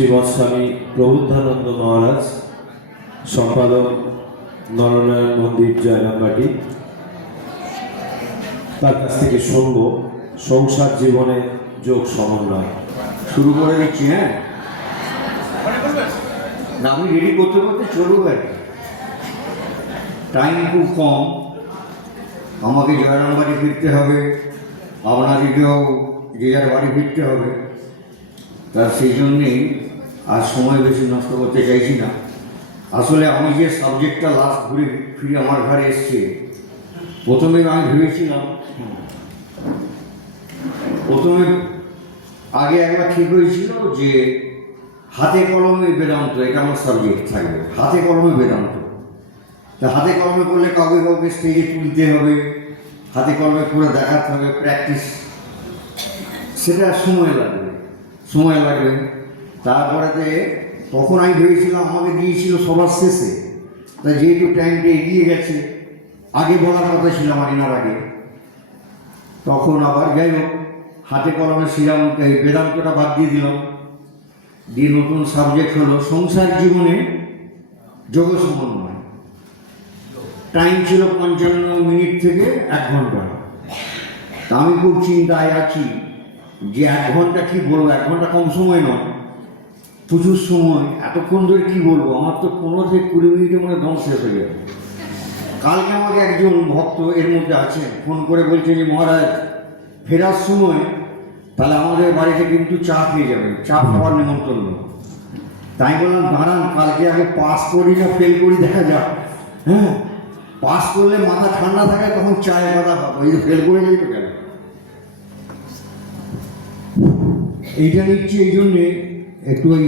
শ্রীমৎ স্বামী প্রবুদ্ধানন্দ মহারাজ, সম্পাদক নরনারায়ণ মন্দির জয়রামবাটি, তার কাছ থেকে শুনব সংসার জীবনে যোগ সমন্বয়। শুরু করে দিচ্ছি। হ্যাঁ, না আমি রেডি করতে করতে চলুক আর কি। টাইম খুব কম, আমাকে জয়রামবাটি ফিরতে হবে, আপনাদেরকেও যে যার বাড়ি ফিরতে হবে। তা সেই জন্যেই আর সময় বেশি নষ্ট করতে চাইছি না। আসলে আমি যে সাবজেক্টটা লাস্ট ঘুরে ফিরে আমার ঘরে এসছে, প্রথমে আমি ভেবেছিলাম, প্রথমে আগে একবার ঠিক হয়েছিল যে হাতে কলমে বেদান্ত, এটা আমার সাবজেক্ট থাকবে, হাতে কলমে বেদান্ত। তা হাতে কলমে করলে কাউকে কাউকে স্টেজে তুলতে হবে, হাতে কলমে করে দেখাতে হবে, প্র্যাকটিস, সেটা সময় লাগবে। তারপরেতে তখন আমি ভেবেছিলাম আমাকে দিয়েছিল সবার শেষে, তা যেহেতু টাইমটা এগিয়ে গেছে, আগে বলার কথা ছিল আমার এনার আগে, তখন আবার যাই হোক হাতে কলমে ছিলাম, এই বেদান্তটা বাদ দিয়ে দিলাম, দিয়ে নতুন সাবজেক্ট হলো সংসার জীবনে যোগ সমন্বয়। টাইম ছিল 55 মিনিট থেকে 1 ঘন্টা। তা আমি খুব চিন্তায় আছি যে 1 ঘন্টা কী বলবো, 1 ঘন্টা কম সময় নয়, প্রচুর সময়, এতক্ষণ ধরে কী বলবো, আমার তো 15 থেকে 20 মিনিটের মধ্যে দম শেষ হয়ে যাবে। কালকে আমাকে একজন ভক্ত এর মধ্যে আছেন ফোন করে বলছে যে মহারাজ ফেরার সময় তাহলে আমাদের বাড়িতে কিন্তু চা খেয়ে যাবে, চা খাওয়ার নিমন্ত্রণ। তাই বললাম দাঁড়ান, কালকে আগে পাস করি না ফেল করি দেখা যাক। হ্যাঁ, পাস করলে মাথা ঠান্ডা থাকে, তখন চায়ের কথা পাবো, এই যে ফেল করে যাই তো কেন। এইটা নিচ্ছি এই জন্যে একটু ওই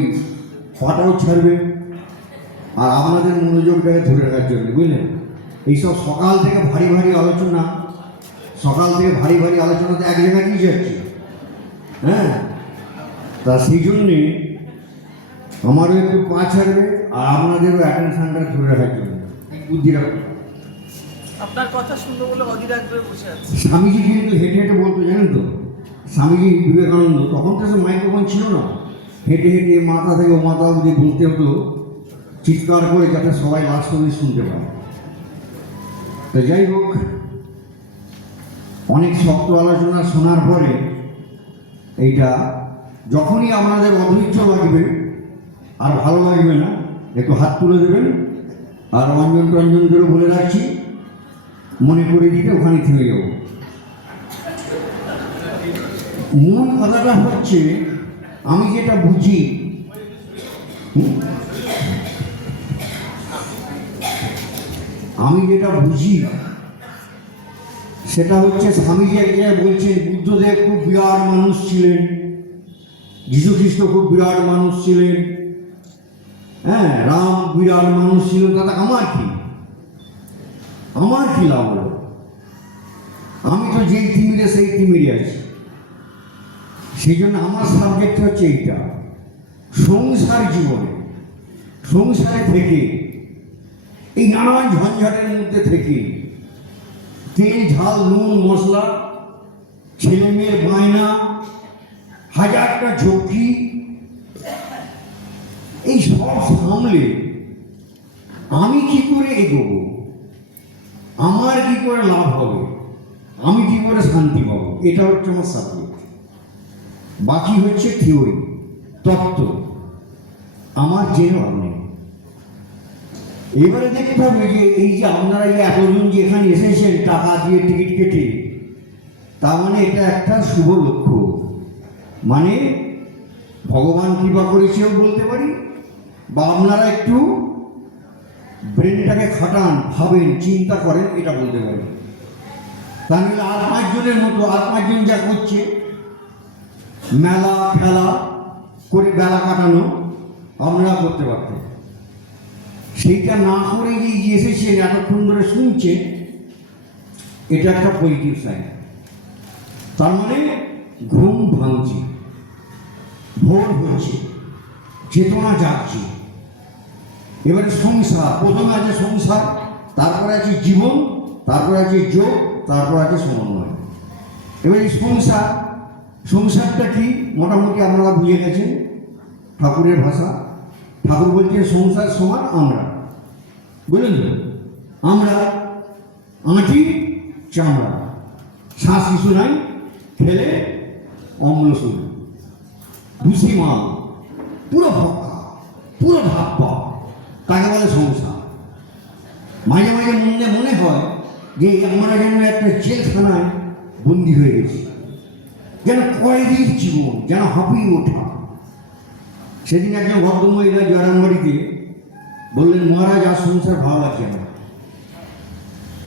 পাটাও ছাড়বে আর আপনাদের মনোযোগটাকে ধরে রাখার জন্য, বুঝলেন। এইসব সকাল থেকে ভারী আলোচনা, তো এক জায়গায় কি যাচ্ছে। হ্যাঁ, তা সেই জন্যে আমারও একটু পা ছাড়বে আর আপনাদেরও অ্যাটেনশনটা ধরে রাখার জন্য বুদ্ধি রাখবে। আপনার কথা শুনবো বলে অধীর করে বসে আছে। স্বামীজি কিন্তু হেঁটে হেঁটে বলতো, জানেন তো, স্বামীজি বিবেকানন্দ, তখন তো সে মাইক্রোফোন ছিল না, হেঁটে হেঁটে মাথা থেকে ও মাথা অবধি বলতে হতো চিৎকার করে, যাতে সবাই লাস্ট অবধি শুনতে পায়। তো যাই হোক, অনেক শক্ত আলোচনা শোনার পরে এইটা যখনই আপনাদের অধৈর্য লাগবে আর ভালো লাগবে না, একটু হাত তুলে দেবেন আর অঞ্জন করে বলে রাখছি, মনে করে দিতে ওখানে থেমে যাব। মূল কথাটা হচ্ছে আমি যেটা বুঝি, সেটা হচ্ছে স্বামীজি এক জায়গায় বলছেন বুদ্ধদেব খুব বিরাট মানুষ ছিলেন, যীশুখ্রিস্ট খুব বিরাট মানুষ ছিলেন, হ্যাঁ, রাম বিরাট মানুষ ছিলেন, তাতে আমার কি লাভ হলো? আমি তো যেই তিমিরে সেই তিমিরে আছি। সেই জন্য আমার সাবজেক্ট হচ্ছে এইটা, সংসার জীবনে, সংসারে থেকে, এই নানান ঝঞ্ঝাটের মধ্যে থেকে, তেল ঝাল নুন মশলা, ছেলে মেয়ের বায়না, হাজারটা ঝক্কি, এই সব সামলে আমি কি করে এগোবো, আমার কি করে লাভ হবে, আমি কি করে শান্তি পাবো, এটা হচ্ছে আমার সাবজেক্ট। বাকি হচ্ছে থিওরি, তত্ত্ব, আমার জেনে ভাব নেই। এবারে দেখতে হবে যে এই যে আপনারা যে এতজন যে এখানে এসেছেন টাকা দিয়ে টিকিট কেটে, তার মানে এটা একটা শুভ লক্ষ্য, মানে ভগবান কৃপা করেছেও বলতে পারি, বা আপনারা একটু ব্রেনটাকে খাটান, ভাবেন, চিন্তা করেন, এটা বলতে পারি। তাহলে আর 5 জনের মতো, আর 5 জন যা করছে মেলা খেলা করে বেলা কাটানো, আমরা করতে পারতাম। সেইটা না করে যে এসেছেন এতক্ষণ ধরে শুনছে, এটা একটা পজিটিভ সাইন। তার মানে ঘুম ভাঙছে, ভোর হচ্ছে, চেতনা জাগছে। এবারে সংসার, প্রথমে আছে সংসার, তারপরে আছে জীবন, তারপরে আছে যোগ, তারপর আছে সমন্বয়। এবার এই সংসারটা কি মোটামুটি আপনারা বুঝে গেছেন। ঠাকুরের ভাষা। ঠাকুর বলছে সংসার সমান আমরা, বুঝলেন তো? আমরা আঁটি চামড়া, শ্বাস কিছু নাই, খেলে অম্লসুর, ভুসি মাল, পুরো ভক্কা, পুরো ধাপ্পা, তাকে বলে সংসার। মাঝে মাঝে মনে হয় যে আমরা যেন একটা জেলখানায় বন্দি হয়ে গেছি, যেন কয়েদির জীবন, যেন হাঁপিয়ে ওঠা। সেদিন একজন ভদ্রমহিলা জয়রামবাড়িতে বললেন, মহারাজ আর সংসার ভালো লাগছে না।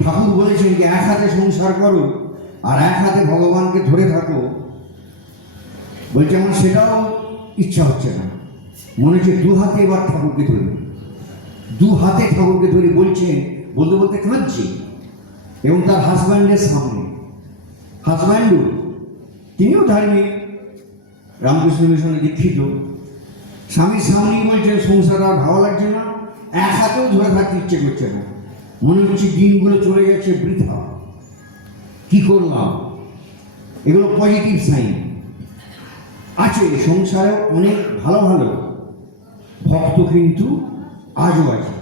ঠাকুর বলেছেন যে এক হাতে সংসার করো আর এক হাতে ভগবানকে ধরে থাকো। বলছে আমার সেটাও ইচ্ছা হচ্ছে না, মনে হচ্ছে দু হাতে এবার ঠাকুরকে ধরি, দু হাতে ঠাকুরকে ধরি। বলছেন, বলতে বলতে কাঁদছে এবং তার হাজব্যান্ডের সামনে, হাজব্যান্ডও তিনিও ধার্মিক, রামকৃষ্ণ মিশনে দীক্ষিত, স্বামীর সামনেই বলছেন সংসার আর ভালো লাগছে না, এক হাতেও ধরে থাকতে ইচ্ছে করছে না, মনে হচ্ছে দিনগুলো চলে যাচ্ছে বৃথা, কি করলাম। এগুলো পজিটিভ সাইন আছে। সংসারে অনেক ভালো ভালো ভক্ত কিন্তু আজও আছে।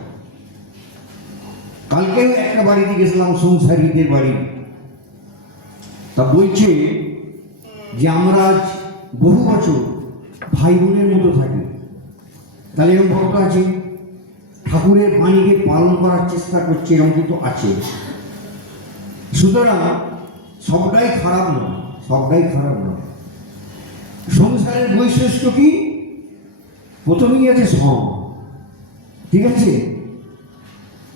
কালকেও একটা বাড়িতে গেছিলাম, সংসারীদের বাড়ি, তা বলছে যে আমরা আজ বহু বছর ভাই বোনের মতো থাকি। তাহলে এরকম ভক্ত আছে, ঠাকুরের বাণীকে পালন করার চেষ্টা করছে, এরকম কিন্তু আছে। সুতরাং সবটাই খারাপ নয়, সবটাই খারাপ নয়। সংসারের বৈশিষ্ট্য কি? প্রথমেই আছে সম, ঠিক আছে,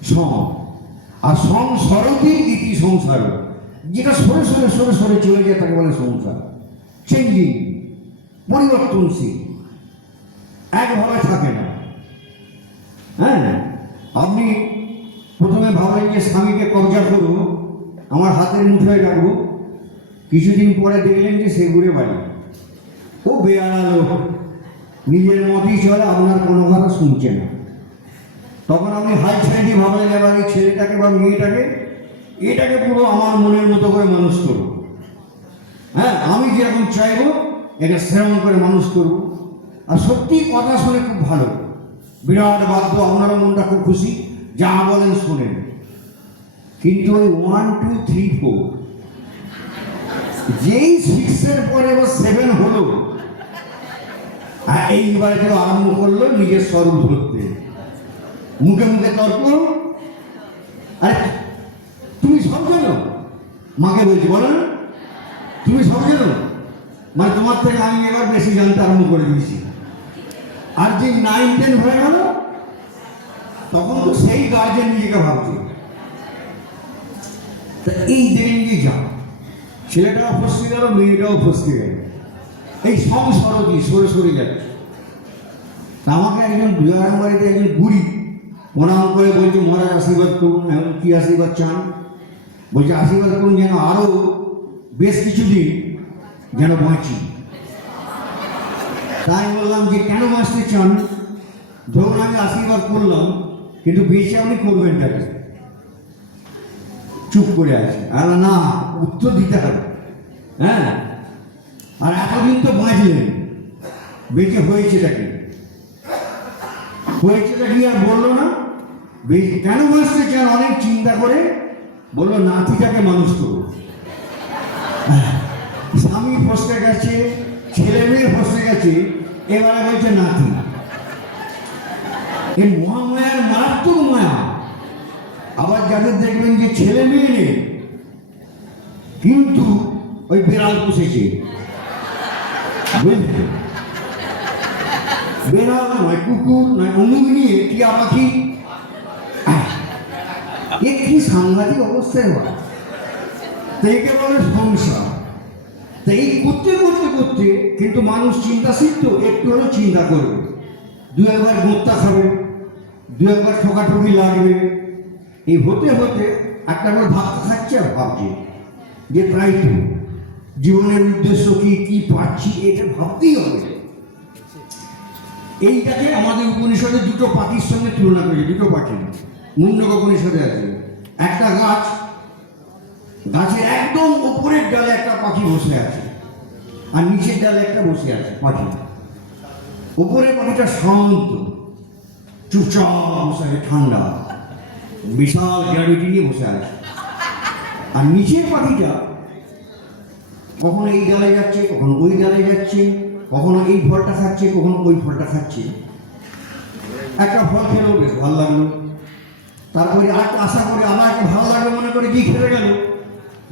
সম। আর সংসরতি ইতি সংসার, যেটা সরে সরে সরে সরে চলে যায় তাকে বলে সংসার। চেঞ্জিং, পরিবর্তনশীল, একভাবে থাকে না। হ্যাঁ, আপনি প্রথমে ভাবলেন যে স্বামীকে কবজা করবো, আমার হাতের মুঠোয় রাখবো, কিছুদিন পরে দেখলেন যে সে ঘুরে বাড়ি, ও বেয়ারা লোক, নিজের মতেই চলে, আপনার কোনো কথা শুনছে না। তখন আপনি হাই সাইডে ভাবলেন এবার এই ছেলেটাকে বা মেয়েটাকে, এটাকে পুরো আমার মনের মতো করে মানুষ করবো। হ্যাঁ, আমি যেরকম চাইবো এটা সেরকম করে মানুষ করবো। আর সত্যি কথা শুনে খুব ভালো, বিরাট বাধ্য, আপনারও মনটা খুব খুশি, যা বলেন শোনেন। কিন্তু ওই 1, 2, 3, 4 যেই 6-এর পরে এবার 7 হলো, আর এইবারে কেউ আরম্ভ করলো নিজের স্বরূপ ধরতে, মুখে মুখে তর্ক। আরে তুমি সব জানো, মাকে বলছি, বলো না তুমি সব জানো, মানে তোমার থেকে আমি এবার বেশি জানতে আরম্ভ করে দিয়েছি। আর যে 9, 10 হয়ে গেল, তখন তো সেই গার্জেন নিজেকে ভাবছে। তা এই দেখেন যে যা, ছেলেটাও ফসকে গেল, মেয়েটাও ফসকে গেল, এই সংসরতি সরে সরে যাচ্ছে। আমাকে একজন বিহারের বাড়িতে একজন বুড়ি প্রণাম করে বলছে, মহারাজ আশীর্বাদ করুন। এখন কি আশীর্বাদ চান? বলছে আশীর্বাদ করুন যেন আরো বেশ কিছুদিন যেন বাঁচি। তাই বললাম যে কেন বাঁচতে চান? ধরুন আমি আশীর্বাদ করলাম, কিন্তু বেঁচে আপনি করবেন তাকে। চুপ করে আছে, আর না উত্তর দিতে হবে। হ্যাঁ, আর এতদিন তো বাঁচলেন, বেঁচে হয়েছেটা কি? হয়েছেটা কি আর বললো না। কেন বাঁচতে চান? অনেক চিন্তা করে বললো নাতিটাকে মানুষ করবো। স্বামী ফসকে গেছে, ছেলে মেয়ে ফসকে গেছে, এবারে বলছে নাতি। এই মহামায়ার মারাত্মক মায়া। আবার যাদের দেখবেন যে ছেলে মেয়ে নেই, কিন্তু ওই বেড়াল পুষেছে, বুঝলেন? বেড়াল নয়, কুকুর নয়, অমুক নিয়ে টিয়া পাখি, এ কি সাংঘাতিক অবস্থায় হয়। তো একে বলে সংসার। তো এই করতে করতে করতে কিন্তু মানুষ চিন্তাশীল, তো একটু হলেও চিন্তা করবে, দু একবার গোত্তা খাবে, দু একবার ঠকাঠকি লাগবে। এই হতে হতে একটা করে ভাবতে থাকছে আর ভাবছে যে তাই তো জীবনের উদ্দেশ্য কি, কি পাচ্ছি, এটা ভাবতেই হবে। এইটাকে আমাদের উপনিষদে দুটো পাখির সঙ্গে তুলনা করেছে। দুটো পাখি মুন্ডক উপনিষদে আছে। একটা গাছ, গাছের একদম উপরের ডালে একটা পাখি বসে আছে, আর নিচের ডালে একটা বসে আছে পাখি। উপরের পাখিটা শান্ত, চুপচাপ বসে আছে, ঠান্ডা, বিশাল গ্র্যাভিটি নিয়ে বসে আছে। আর নিচের পাখিটা কখনো এই ডালে যাচ্ছে, কখনো ওই ডালে যাচ্ছে, কখনো এই ফলটা খাচ্ছে, কখনো ওই ফলটা খাচ্ছে। একটা ফল খেলো, বেশ ভালো লাগলো, তারপরে আরেকটা আশা করে আবার একটা ভালো লাগবে মনে করে কি খেলে গেল,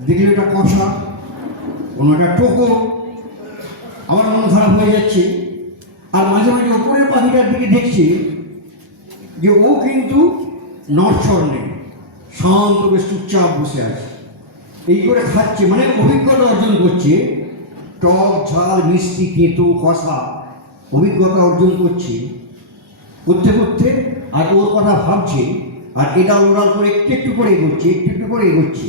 দেখলে এটা কষা, কোনো একটা টোকো, আমার মন খারাপ হয়ে যাচ্ছে। আর মাঝে মাঝে ওপরের পাখিটার দিকে দেখছি যে ও কিন্তু নড়চড় নেই, শান্ত বেশ চুপচাপ বসে আছে, এই করে খাচ্ছে, মানে অভিজ্ঞতা অর্জন করছে। টক ঝাল মিষ্টি তেঁতো কষা অভিজ্ঞতা অর্জন করছে, করতে করতে আর ওর কথা ভাবছে, আর এটা ওড়াল করে একটু একটু করে এগোচ্ছে, একটু একটু করে এগোচ্ছে।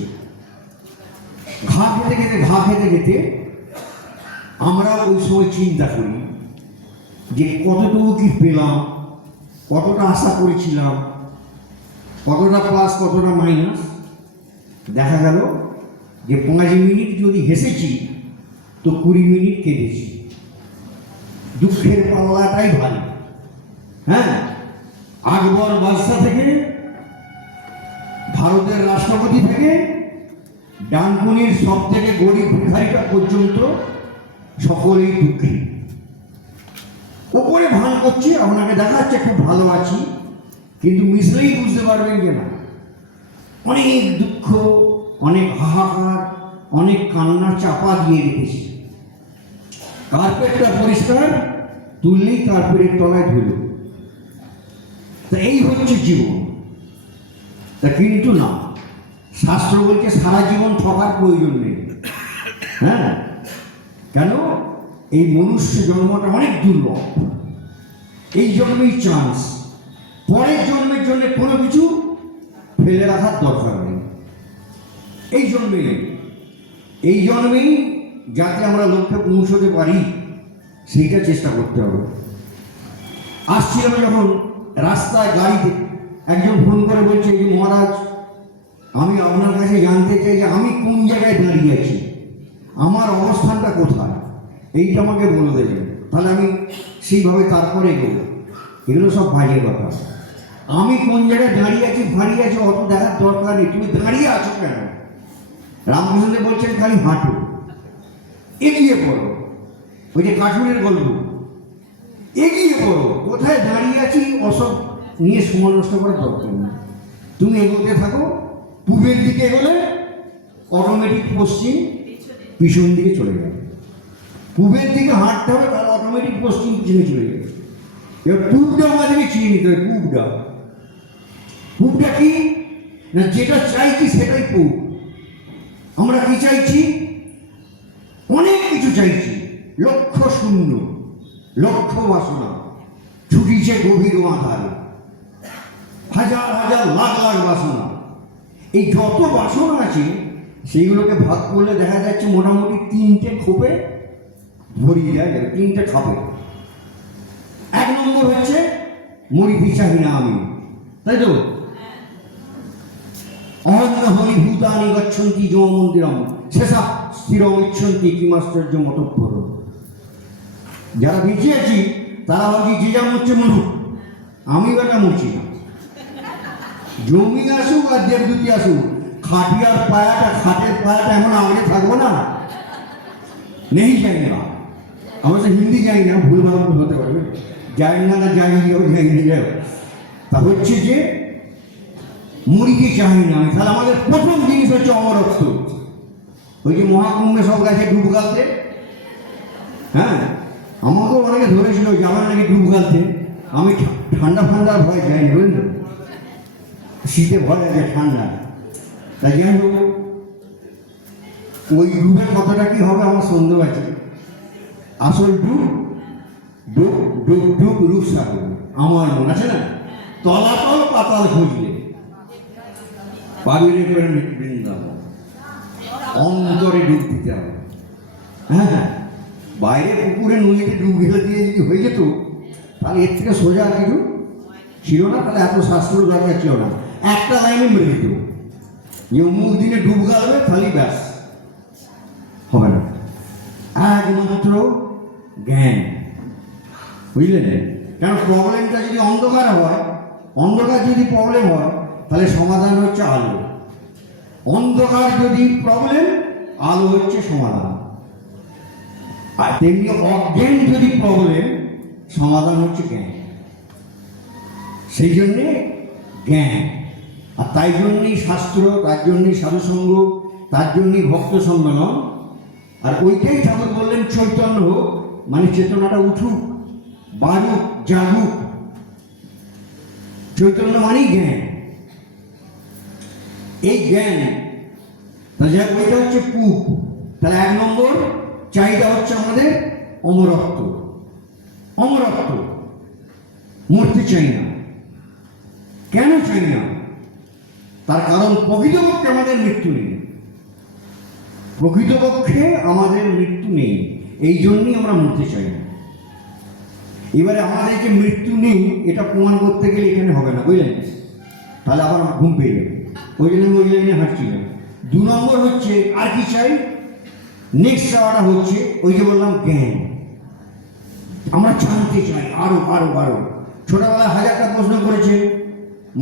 ঘা খেতে খেতে আমরা ওই সময় চিন্তা করি যে কতটুকু কি পেলাম, কতটা আশা করেছিলাম, কতটা প্লাস কতটা মাইনাস। দেখা গেল যে 5 মিনিট যদি হেসেছি তো 20 মিনিট কেঁদেছি। দুঃখের পাল্লাটাই ভারী। হ্যাঁ, আকবর বাদশা থেকে, ভারতের রাষ্ট্রপতি থেকে, ডানকুনির সব থেকে গরিব ভিখারিটা পর্যন্ত সকলেই দুঃখী। ওপরে ভান করছে, আপনাকে দেখাচ্ছে খুব ভালো আছি, কিন্তু মিশলেই বুঝতে পারবেন যে না, অনেক দুঃখ, অনেক হাহাকার, অনেক কান্না চাপা দিয়ে রেখেছে। কার্পেটটা পরিষ্কার, তুললেই কার্পেটের তলায় ধুলো। তা এই হচ্ছে জীবন। তা কিন্তু না, শাস্ত্র বলছে সারা জীবন ঠকার প্রয়োজন নেই। হ্যাঁ, কেন? এই মনুষ্য জন্মটা অনেক দুর্লভ, এই জন্মেই চান্স, পরের জন্মের জন্য কোনো কিছু ফেলে রাখার দরকার নেই। এই জন্মেই যাতে আমরা লক্ষ্যে পৌঁছতে পারি সেইটা চেষ্টা করতে হবে। আসছিলাম যখন রাস্তায় গাড়িতে, একজন ফোন করে বলছে যে মহারাজ, আমি আপনার কাছে জানতে চাই যে আমি কোন জায়গায় দাঁড়িয়ে আছি, আমার অবস্থানটা কোথায়, এইটা আমাকে বলে দেবেন, তাহলে আমি সেইভাবে তারপরে এগোবো। এগুলো সব বাজে কথা। আমি কোন জায়গায় দাঁড়িয়ে আছি ফাঁড়িয়ে আছি অত দেখার দরকার নেই, তুমি দাঁড়িয়ে আছো কেন? রামকৃষ্ণ বলছেন খালি হাঁটো, এগিয়ে পড়ো। ওই যে কাঠুরের গল্প, এগিয়ে পড়ো, কোথায় দাঁড়িয়ে আছি ওসব নিয়ে সময় নষ্ট করার দরকার নেই। তুমি এগোতে থাকো, পূবের দিকে এগোলে অটোমেটিক পশ্চিম পিছন দিকে চলে যাবে। পূবের দিকে হাঁটতে হবে, তাহলে অটোমেটিক পশ্চিম পিছনে চলে যাবে। এবার পূবটা আমাদেরকে চিনে নিতে হবে। পূবটা কি না, যেটা চাইছি সেটাই পূব। আমরা কি চাইছি? অনেক কিছু চাইছি, লক্ষ্য শূন্য, লক্ষ্য বাসনা ছুটিছে গভীর মাথায়, হাজার হাজার লাখ লাখ বাসনা। এই যত বাসনা আছে সেইগুলোকে ভাগ করলে দেখা যাচ্ছে মোটামুটি 3টে খোপে ভরিয়ে দেওয়া যাবে, 3টে খাপে। 1 নম্বর হচ্ছে মরিফি চাহি না আমি, তাই তো? অহন্য হরি ভূতানি গচ্ছন্তি যো মন্দিরম শেষা স্থিরম ইচ্ছন্তি কিমাশ্চর্য মতঃপর। যারা বেঁচে আছি তারা ভাবছি যে যা মরছে মরুক, আমি বেটা মরছি না। জমি আসুক আর দেবদূতি আসুক, খাটিয়ার পায়াটা, খাটের পায়াটা এমন আগে থাকবো না, নেই যাই না। আমরা তো হিন্দি যাই না, ভুল ভালো হতে পারবে, যাই না যাই। তা হচ্ছে যে মুড়িকে চাই না আমি, তাহলে আমাদের প্রথম জিনিস হচ্ছে অমরত্ব। ওই যে মহাকুম্ভে সব গাছে ডুব গালতে, হ্যাঁ, আমাকেও অনেকে ধরেছিল যে আমার নাকি ডুব গালতে। আমি ঠান্ডা ফান্ডার ভয় যাইনি, বুঝলেন, শীতে ভয় লাগে, ঠান্ডা। তাই যাই হোক, ওই ডুবের কথাটা কি হবে আমার সন্দেহ আছে। আসল ডুব ডুব ডুব ডুব রূপসাগর, আমার মনে আছে না, তলাতল পাতাল খুঁজলে পাবিরে করে বৃন্দাবন, অন্তরে ডুব দিতে হবে। হ্যাঁ, বাইরে পুকুরে নদীতে ডুব ঢেলে দিয়ে যদি হয়ে যেত তাহলে এর থেকে সোজা কিছু ছিল না, তাহলে এত শাস্ত্র দরকার ছিল না। একটা লাইনে মেরে দিত যে অমুক দিনে ডুব গালবে, তাহলেই ব্যাস, হবে না। একমাত্র জ্ঞান, বুঝলেন? কারণ প্রবলেমটা যদি অন্ধকার হয়, অন্ধকার যদি প্রবলেম হয়, তাহলে সমাধান হচ্ছে আলো। অন্ধকার যদি প্রবলেম, আলো হচ্ছে সমাধান। আর তেমনি অজ্ঞান যদি প্রবলেম, সমাধান হচ্ছে জ্ঞান। সেই জন্যে জ্ঞান, আর তাই জন্যই শাস্ত্র, তার জন্যই সাধুসঙ্গ, তার জন্যই ভক্ত সম্মেলন। আর ওইটাই ঠাকুর বললেন চৈতন্য হোক, মানে চেতনাটা উঠুক, বাড়ুক, জাগুক। চৈতন্য মানেই জ্ঞান। এই জ্ঞান, ওইটা হচ্ছে কূপ। তাহলে 1 নম্বর চাহিদা হচ্ছে আমাদের অমরত্ব। অমরত্ব, মরতে চাই না। কেন চাই না? তার কারণ প্রকৃতপক্ষে আমাদের মৃত্যু নেই। প্রকৃতপক্ষে আমাদের মৃত্যু নেই, এই জন্যই আমরা মরতে চাই না। এবারে আমাদের যে মৃত্যু নেই এটা প্রমাণ করতে গেলে এখানে হবে না, বুঝলেন? তাহলে আবার ঘুম পেয়ে যাবে। ওই জন্য আমি ওই লাইনে হাঁটছিলাম। 2 নম্বর হচ্ছে আর কি চাই? নেক্সট চাওয়াটা হচ্ছে ওই যে বললাম জ্ঞান। আমরা জানতে চাই আরো আরো আরো। ছোটবেলায় 1000টা প্রশ্ন করেছে,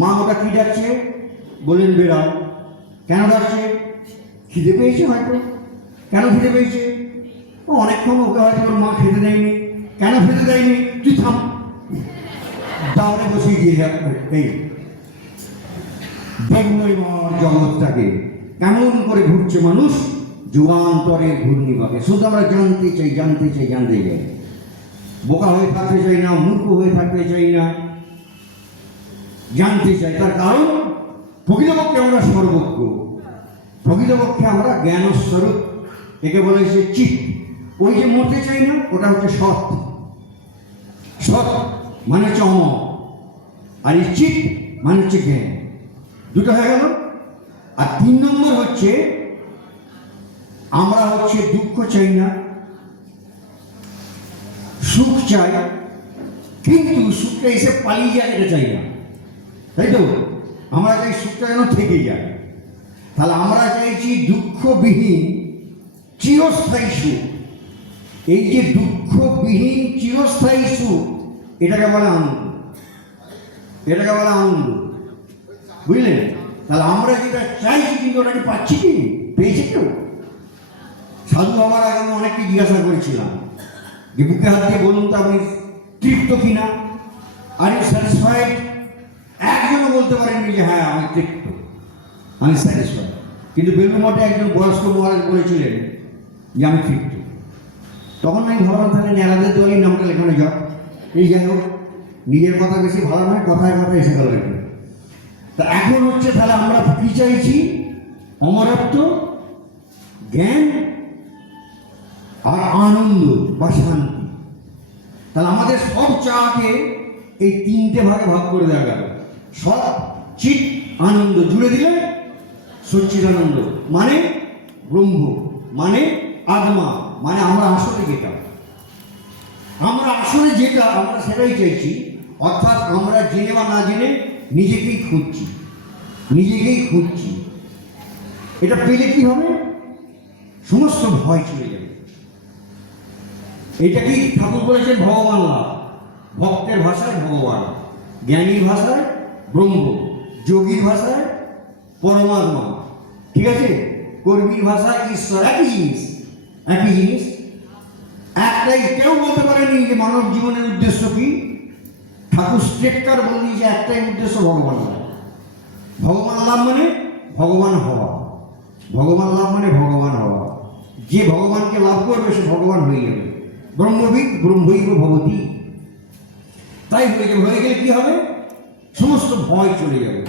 মা ওটা কি ডাকছে? বললেন বেড়াল। কেন ডাকছে? খিদে পেয়েছে হয়তো। কেন খিদে পেয়েছে? ও অনেকক্ষণ ওকে হয়তো ওর মা খেতে দেয়নি। কেন খেতে দেয়নি? তুই থাম, দাওয়ারে বসিয়ে দিয়ে যাবে। এই বেগময়ময় জগৎটাকে কেমন করে ঘুরছে মানুষ যুগান্তরের ঘূর্ণিপাকে। শুধু আমরা জানতে চাই, জানতে চাই, জানতে চাই। বোকা হয়ে থাকতে চাই না, মূর্খ হয়ে থাকতে চাই না, জানতে চাই। তার কারণ প্রকৃতপক্ষে আমরা সর্বজ্ঞ, প্রকৃতপক্ষে আমরা জ্ঞানস্বরূপ। একে বলে সে চিৎ। ওই যে মরতে চাই না, ওটা হচ্ছে সৎ। সৎ মানে হচ্ছে অমর, আর এই চিৎ মানে হচ্ছে জ্ঞান। দুটো হয়ে গেল। আর 3 নম্বর হচ্ছে আমরা হচ্ছে দুঃখ চাই না, সুখ চাই, কিন্তু সুখটা এসে পালিয়ে যায় এটা চাই না, তাই তো? আমরা চাই সুখটা যেন থেকে যায়। তাহলে আমরা চাইছি দুঃখবিহীন চিরস্থায়ী সুখ। এই যে দুঃখবিহীন চিরস্থায়ী সুখ, এটাকে বলে আনন্দ। এটাকে বলে আনন্দ, বুঝলেন? তাহলে আমরা যেটা চাইছি কিন্তু ওটাকে পাচ্ছি কি? পেয়েছি কেউ? সাধু বাবার আগে আমি অনেককে জিজ্ঞাসা করেছিলাম যে বুকে হাত দিয়ে বলুন তো আপনি তৃপ্ত কিনা, আর ইউ স্যাটিসফাইড? একজনও বলতে পারেননি যে হ্যাঁ আমি তৃপ্ত, আমি স্যাটিসফাইড। কিন্তু বেলুর মঠে একজন বয়স্ক মহারাজ বলেছিলেন যে আমি তৃপ্ত। তখন আমি ভাবলাম তাহলে নেড়াদের দলই নামটা লেখানো যাক। এই যাই হোক, নিজের কথা বেশি ভালো নয়, কথায় কথায় এসে গেল। তা এখন হচ্ছে তাহলে আমরা কি চাইছি? অমরত্ব, জ্ঞান আর আনন্দ বা শান্তি। তাহলে আমাদের সব চাকে এই 3টে ভাগে ভাগ করে দেওয়া গেল। সৎ, চিৎ, আনন্দ জুড়ে দিলে সচ্চিদানন্দ মানে ব্রহ্ম, মানে আত্মা, মানে আমরা আসলে যেটা, আমরা আসলে যেটা আমরা সেটাই চাইছি। অর্থাৎ আমরা জেনে বা না জেনে নিজেকেই খুঁজছি, নিজেকেই খুঁজছি। এটা পেলে কি হবে? সমস্ত ভয় চলে যাবে। এটাকেই ঠাকুর বলেছেন ভগবান লাভ। ভক্তের ভাষায় ভগবান, জ্ঞানীর ভাষায় ব্রহ্ম, যোগীর ভাষায় পরমাত্মা, ঠিক আছে? কর্মীর ভাষায় ঈশ্বর। একই জিনিস, একই জিনিস, একটাই। কেউ বলতে পারেনি যে মানব জীবনের উদ্দেশ্য কি। ঠাকুর স্ট্রেটকার বলে দিয়েছে একটাই উদ্দেশ্য, ভগবান লাভ। ভগবান লাভ মানে ভগবান হওয়া। ভগবান লাভ মানে ভগবান হওয়া। যে ভগবানকে লাভ করবে সে ভগবান হয়ে যাবে। ব্রহ্মবিদ ব্রহ্মৈব ভবতি। তাই হয়ে গেলে কি হবে? সমস্ত ভয় চলে যাবে,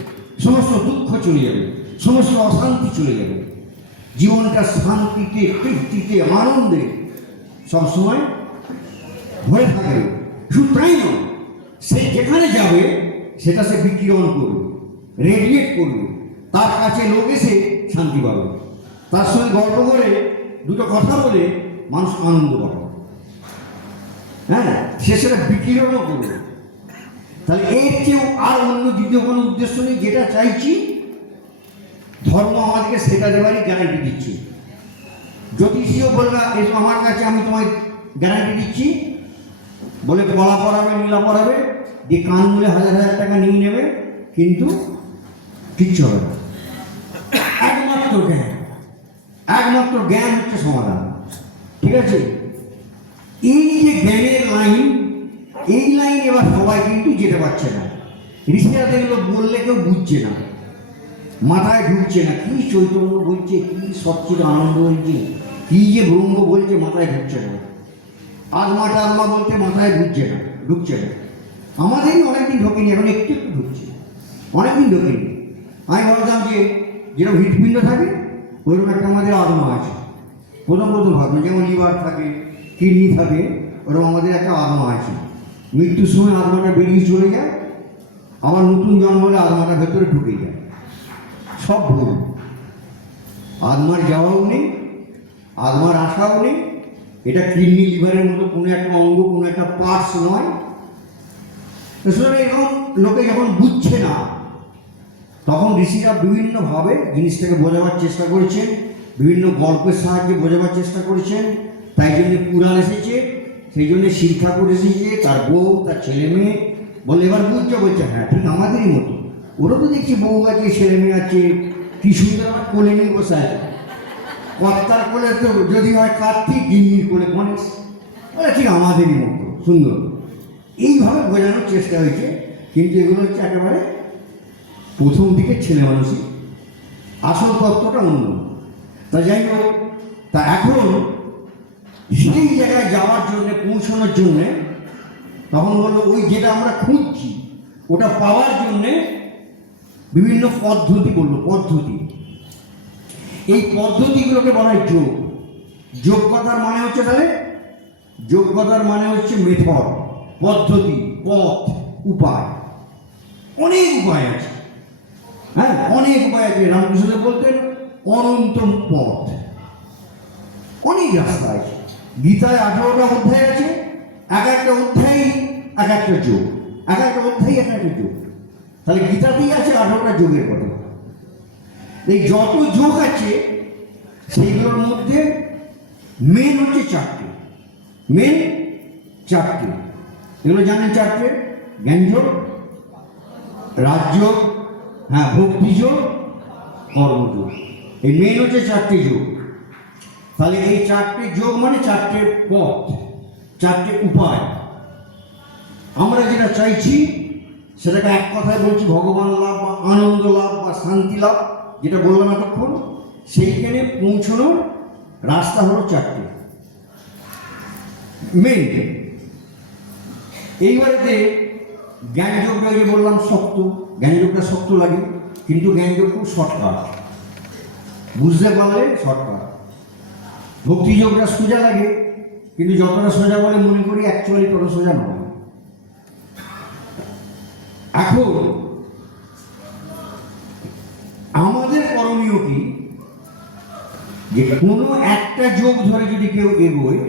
সমস্ত দুঃখ চলে যাবে, সমস্ত অশান্তি চলে যাবে। জীবনটা শান্তিতে, তৃপ্তিতে, আনন্দে সবসময় ভরে থাকবে। শুধু তাই নয়, সে যেখানে যাবে সেটা সে বিকিরণ করবে, রেডিয়েট করবে। তার কাছে লোক এসে শান্তি পাবে, তার সঙ্গে গল্প করে দুটো কথা বলে মানুষ আনন্দ পাবে। হ্যাঁ, সে সেটা বিকিরণও করবে। তাহলে এর চেয়েও আর অন্য দ্বিতীয় কোনো উদ্দেশ্য নেই। যেটা চাইছি ধর্ম আমাদেরকে সেটা দেওয়ারই গ্যারান্টি দিচ্ছে। জ্যোতিষীও বলবে এসো আমার কাছে, আমি তোমায় গ্যারান্টি দিচ্ছি বলে কলা পড়াবে, নীলা পড়াবে, দিয়ে কান মুলে 1000 টাকা নিয়ে নেবে, কিন্তু কিচ্ছু হবে না। একমাত্র জ্ঞান হচ্ছে সমাধান। ঠিক আছে? এই যে জ্ঞানের লাইন, এই লাইন এবার সবাই কিন্তু যেতে পারছে না। ঋষিরা দেখলো বললে কেউ বুঝছে না, মাথায় ঢুকছে না, কি চৈতন্য বলছে, কি সবচেয়ে আনন্দ হয়েছে, কি যে ব্রহ্ম বলছে, মাথায় ঢুকছে না। আত্মা বলতে মাথায় ঢুকছে না। আমাদেরই অনেকদিন ঢোকেনি, এখন একটু ঢুকছে, অনেকদিন ঢোকেনি। আমি ভাবতাম যে যেরকম হৃৎপিণ্ড থাকে ওইরকম একটা আমাদের আত্মা আছে। প্রথম ভাবনা, যেমন লিভার থাকে, কিডনি থাকে, ওরকম আমাদের একটা আত্মা আছে। মৃত্যুর সময় আত্মাটা বেরিয়ে চলে যায়, আবার নতুন জন্ম হলে আত্মাটা ভেতরে ঢুকে যায়। সব ভুল। আত্মার যাওয়াও নেই, আত্মার আশাও নেই। এটা কিডনি লিভারের মতো কোনো একটা অঙ্গ, কোনো একটা পার্টস নয়। সুতরাং এখন লোকে যখন বুঝছে না, তখন ঋষিরা বিভিন্নভাবে জিনিসটাকে বোঝাবার চেষ্টা করেছেন, বিভিন্ন গল্পের সাহায্যে বোঝাবার চেষ্টা করেছেন। তাই জন্য পুরাণ এসেছে, সেই জন্য শিব ঠাকুর এসেছে, তার বউ, তার ছেলে মেয়ে। বলে এবার বুঝছো? বলছে হ্যাঁ, ঠিক আমাদেরই মতো। ওরা তো দেখছি বউ আছে, ছেলে মেয়ে আছে, কি সুন্দর আমার কোলে নিয়ে বসে আছে। কর্তার কোলে তো যদি হয় কার্তিক, গিন্নির কোলে গণেশ। ওরা ঠিক আমাদেরই মতো সুন্দর। এইভাবে বোঝানোর চেষ্টা হয়েছে, কিন্তু এগুলো হচ্ছে একেবারে প্রথম দিকে ছেলে মানুষই, আসল তত্ত্বটা অন্য। তা যাই হোক, তা এখন সেই জায়গায় যাওয়ার জন্য, পৌঁছানোর জন্যে, তখন বললো ওই যেটা আমরা খুঁজছি ওটা পাওয়ার জন্যে বিভিন্ন পদ্ধতি বললো। পদ্ধতি, এই পদ্ধতিগুলোকে বলা হয় যোগ। যোগ্যতার মানে হচ্ছে, তাহলে যোগ্যতার মানে হচ্ছে মেথড, পদ্ধতি, পথ, উপায়। অনেক উপায় আছে, হ্যাঁ, অনেক উপায় আছে। রামকৃষ্ণ বলতেন অনন্তম পথ, অনেক রাস্তা আছে। গীতায় 18টা অধ্যায় আছে, এক একটা অধ্যায় এক একটা যোগ, এক একটা অধ্যায় এক একটা যোগ। তাহলে গীতাতেই আছে 18টা যোগের কথা। এই যত যোগ আছে সেইগুলোর মধ্যে মেন হচ্ছে 4টে। মেন 4টে, এগুলো জানেন 4টে: জ্ঞানযোগ, রাজযোগ, হ্যাঁ, ভক্তিযোগ, কর্মযোগ। এই মেন হচ্ছে 4টে যোগ। তাহলে এই 4টে যোগ মানে 4টে পথ, 4টে উপায়। আমরা যেটা চাইছি সেটাকে এক কথায় বলছি ভগবান লাভ বা আনন্দ লাভ বা শান্তি লাভ, যেটা বললাম এতক্ষণ। সেইখানে পৌঁছানোর রাস্তা হলো 4টে মেন। এইবারেতে জ্ঞানযোগটা যে বললাম শক্ত, জ্ঞানযোগটা শক্ত লাগে, কিন্তু জ্ঞানযোগ খুব শর্টকাট, বুঝতে পারলে শর্টকাট। ভক্তিযোগটা সোজা লাগে, কিন্তু যতটা সোজা বলে মনে করি অ্যাকচুয়ালি তত সোজা নয়। এখন আমাদের করণীয় কি, যে কোনো একটা যোগ ধরে যদি কেউ এগোয়,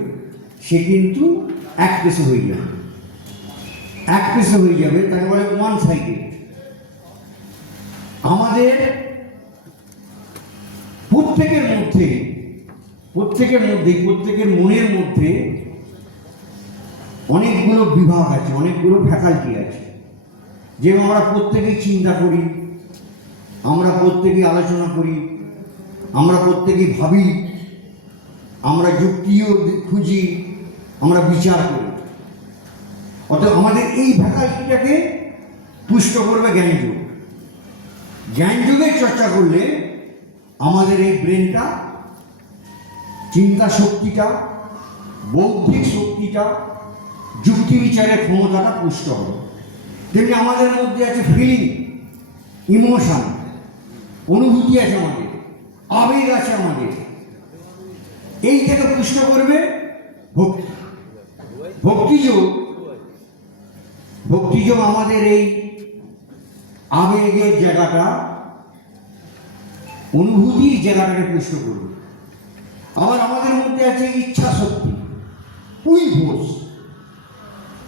সে কিন্তু এক পেশে হয়ে যাবে, এক পেশে হয়ে যাবে, তাকে বলে ওয়ান সাইডেড। আমাদের প্রত্যেকের মনের মধ্যে অনেকগুলো বিভাগ আছে, অনেকগুলো ফ্যাকাল্টি আছে। যেমন আমরা প্রত্যেকেই চিন্তা করি, আমরা প্রত্যেকেই আলোচনা করি, আমরা প্রত্যেকেই ভাবি, আমরা যুক্তিও খুঁজি, আমরা বিচার করি। অর্থাৎ আমাদের এই ফ্যাকাল্টিটাকে পুষ্ট করবে জ্ঞানযোগ। জ্ঞানযোগের চর্চা করলে আমাদের এই ব্রেনটা, চিন্তা শক্তিটা, বৌদ্ধিক শক্তিটা, যুক্তি বিচারের ক্ষমতাটা পুষ্ট হবে। তেমনি আমাদের মধ্যে আছে ফিলিং, ইমোশন, অনুভূতি আছে আমাদের, আবেগ আছে আমাদের। এইটাকে পুষ্ট করবে ভক্তি। ভক্তিযোগ আমাদের এই আবেগের জায়গাটা, অনুভূতির জায়গাটাকে পুষ্ট করবে। আবার আমাদের মধ্যে আছে ইচ্ছা শক্তি, উইল ফোর্স,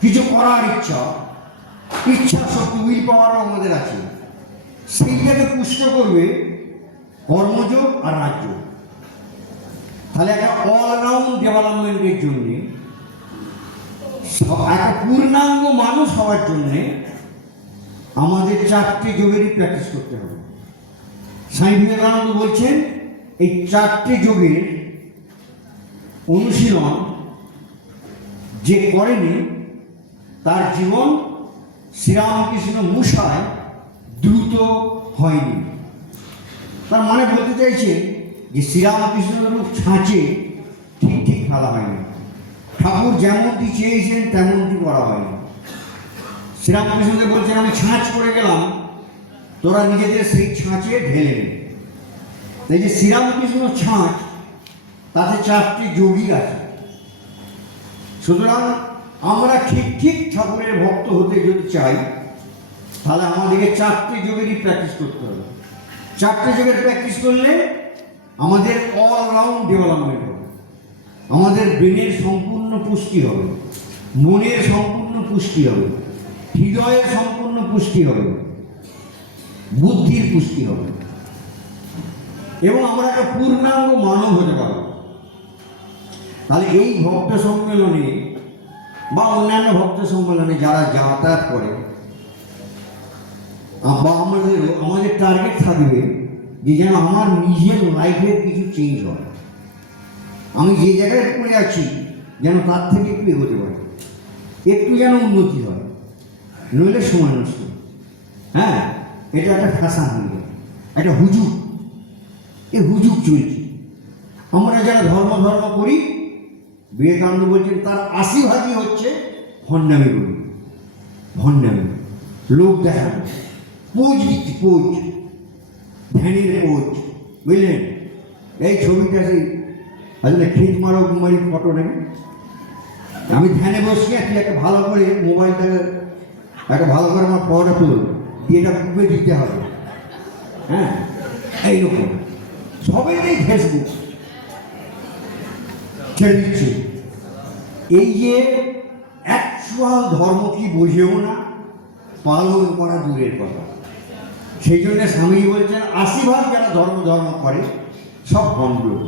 কিছু করার ইচ্ছা শক্তি, উইল পাওয়ারও আমাদের আছে। সেইটাকে পুষ্ট করবে কর্মযোগ আর রাজযোগ। তাহলে একটা অলরাউন্ড ডেভেলপমেন্টের জন্য একটা পূর্ণাঙ্গ মানুষ হওয়ার জন্যে আমাদের 4টে যোগেরই প্র্যাকটিস করতে হবে। স্বামী বিবেকানন্দ বলছেন এই 4টে যোগের অনুশীলন যে করেনি তার জীবন শ্রীরামকৃষ্ণ মূষায় দ্রুত হয়নি। তার মানে বলতে চাইছে যে শ্রীরামকৃষ্ণের রূপ ছাঁচে ঠিক ঠিক ফেলা হয়নি, ঠাকুর যেমনটি চেয়েছেন তেমনটি করা হয়নি। শ্রীরামকৃষ্ণকে বলছেন আমি ছাঁচ করে গেলাম, তোরা নিজেদের সেই ছাঁচে ঢেলে নে। এই যে শ্রীরামকৃষ্ণ ছাঁচ, তাতে 4টি যোগী আছে। সুতরাং আমরা ঠিক ঠিক ঠাকুরের ভক্ত হতে যদি চাই, তাহলে আমাদেরকে 4টে যোগেরই প্র্যাকটিস করতে হবে। 4টে যোগের প্র্যাকটিস করলে আমাদের অলরাউন্ড ডেভেলপমেন্ট হবে, আমাদের ব্রেনের সম্পূর্ণ পুষ্টি হবে, মনের সম্পূর্ণ পুষ্টি হবে, হৃদয়ের সম্পূর্ণ পুষ্টি হবে, বুদ্ধির পুষ্টি হবে, এবং আমরা একটা পূর্ণাঙ্গ মানব হতে পারব। তাহলে এই ভক্ত সম্মেলনে বা অন্যান্য ভক্ত সম্মেলনে যারা যাতায়াত করে, বা আমাদের টার্গেট থাকবে যে যেন আমার নিজের লাইফের কিছু চেঞ্জ হয়, আমি যে জায়গায় পড়ে আছি যেন তার থেকে একটু এগোতে পারি, একটু যেন উন্নতি হয়, নইলে সময় নষ্ট। হ্যাঁ, এটা একটা ফ্যাশন হয়ে যায়, একটা হুজুগ, এই হুজুগ চলছে। আমরা যারা ধর্ম করি, বিবেকানন্দ বলছেন তার 80% হচ্ছে ভণ্ডামি করি, ভণ্ডামি, লোক দেখানো, পোজ দিচ্ছি, পোজ, ধ্যানের পোজ, বুঝলেন? এই ছবিটা সেই আসলে খিট মারো কুমারী ফটো নেই, আমি ধ্যানে বসি, তুই একটা ভালো করে মোবাইলটাকে একটা ভালো করে আমার পড়া তুল দিয়ে এটা কুপে দিতে হবে। হ্যাঁ, এইরকম সবাই নেই, ফেসবুক ছেড়ে দিচ্ছে। এই যে অ্যাকচুয়াল ধর্ম কি বোঝেও না, পালন করা দূরের কথা। সেই জন্য স্বামীজি বলছেন 80% যারা ধর্ম করে সব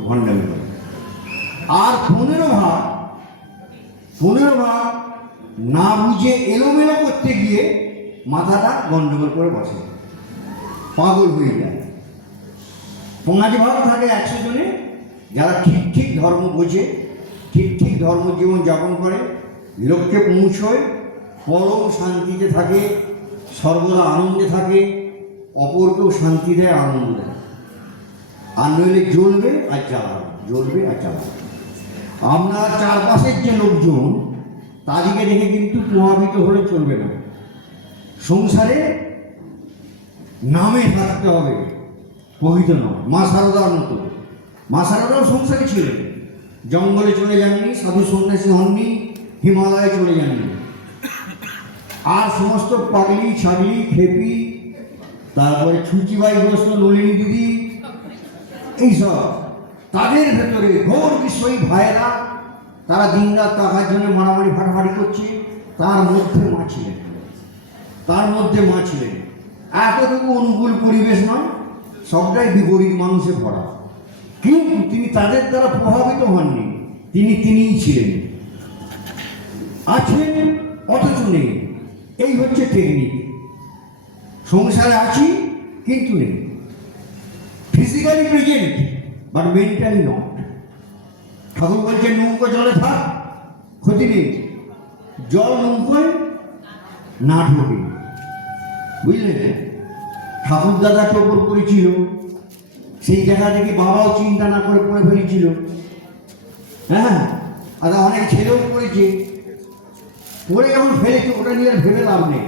ভণ্ডামি করে, আর 15% না বুঝে এলোমেলো করতে গিয়ে মাথাটা গন্ডগোল করে বসে, পাগল হয়ে যায়। 5% থাকে 100 জনে যারা ঠিক ঠিক ধর্ম বোঝে, ঠিক ঠিক ধর্ম জীবন যাপন করে, লক্ষ্যে পৌঁছয়, পরম শান্তিতে থাকে, সর্বদা আনন্দে থাকে, অপরকেও শান্তি দেয়, আনন্দ দেয়। আর নইলে জ্বলবে আর জ্বালাবে, জ্বলবে আর জ্বালাবে। আপনার চারপাশের যে লোকজন, তাদেরকে দেখে কিন্তু প্রভাবিত হলে চলবে না। সংসারে নামে থাকতে হবে, পবিত্র নয়। মা শারদার মতো, মা শারদাও সংসারে ছিলেন, জঙ্গলে চলে যাননি, সাধু সন্ন্যাসী হননি, হিমালয়ে চলে যাননি। আর সমস্ত পাগলি ছাগলি খেপি, তারপরে ছুচিবাইগ্রস্ত নলিনী দিদি, এইসব তাদের ভেতরে ঘোর বিষয়ী ভাইয়েরা, তারা দিনরাত টাকার জন্য মারামারি ফাটাফাটি করছে, তার মধ্যে মা ছিলেন, তার মধ্যে মা ছিলেন। এতটুকু অনুকূল পরিবেশ নয়, সবটাই বিপরীত মানুষে ভরা, কিন্তু তিনি তাদের দ্বারা প্রভাবিত হননি, তিনিই ছিলেন, আছেন অথচ নেই। এই হচ্ছে টেকনিক। সংসারে আছি কিন্তু নেই, physically present but mentally not. Thakur বলছেন নৌকো জলে থাক, ক্ষতি নেই, জল নৌকোয় না ঢোকে, বুঝলেন? ঠাকুর দাদা টোপর করেছিল, সেই জায়গা থেকে বাবাও চিন্তা না করে পড়ে ফেলেছিল। হ্যাঁ, আর অনেক ছেলেও করেছে, পড়ে যখন ফেলেছে ওটা নিয়ে আর ভেবে লাভ নেই,